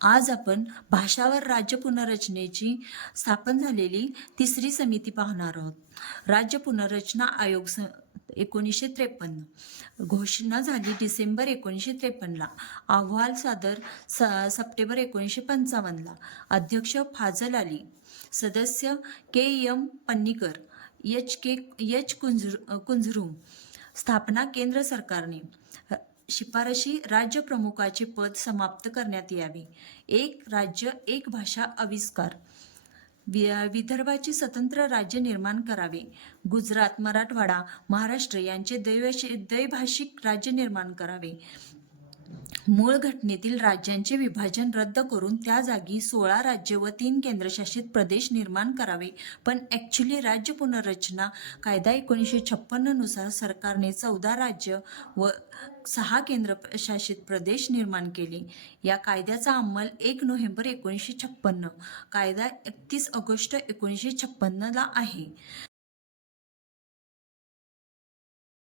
आज आपण भाषावर राज्य पुनर्रचनेची स्थापन झालेली तिसरी समिती पाहणार आहोत. राज्य पुनर्रचना आयोग 1953 घोषणा झाली डिसेंबर 1953ला. अहवाल सादर सप्टेंबर 1955ला. अध्यक्ष फाजल अली, सदस्य के. पन्नीकर, एच. कुंझरू. स्थापना केंद्र सरकारने. शिफारशी राज्य प्रमुखाचे पद समाप्त करण्यात यावे. एक राज्य एक भाषा आविष्कार. विदर्भाचे स्वतंत्र राज्य निर्माण करावे. गुजरात, मराठवाडा, महाराष्ट्र यांचे द्वैभाषिक राज्य निर्माण करावे. मूळ घटनेतील राज्यांचे विभाजन रद्द करून त्या जागी 16 राज्य व 3 केंद्रशासित प्रदेश निर्माण करावे. पण ॲक्च्युली राज्य पुनर्रचना कायदा 1956 नुसार सरकारने 14 राज्य व 6 केंद्रशासित प्रदेश निर्माण केले. या कायद्याचा अंमल 1 नोव्हेंबर 1956, कायदा 31 ऑगस्ट 1956 ला आहे.